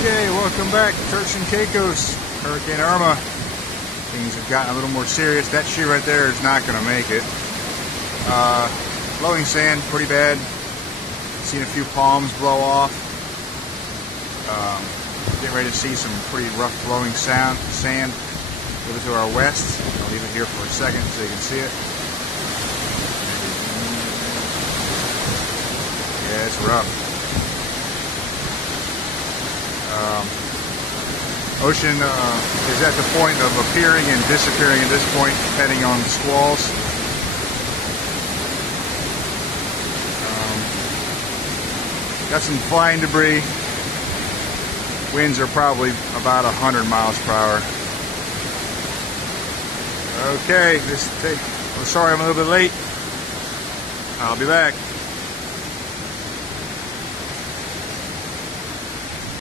Okay, welcome back, Turks and Caicos. Hurricane Irma. Things have gotten a little more serious. That sheet right there is not going to make it. Blowing sand, pretty bad. Seen a few palms blow off. Getting ready to see some pretty rough blowing sand a little bit to our west. I'll leave it here for a second so you can see it. Yeah, it's rough. Ocean is at the point of appearing and disappearing at this point, depending on squalls. Got some flying debris. Winds are probably about 100 miles per hour. Okay, I'm sorry I'm a little bit late. I'll be back.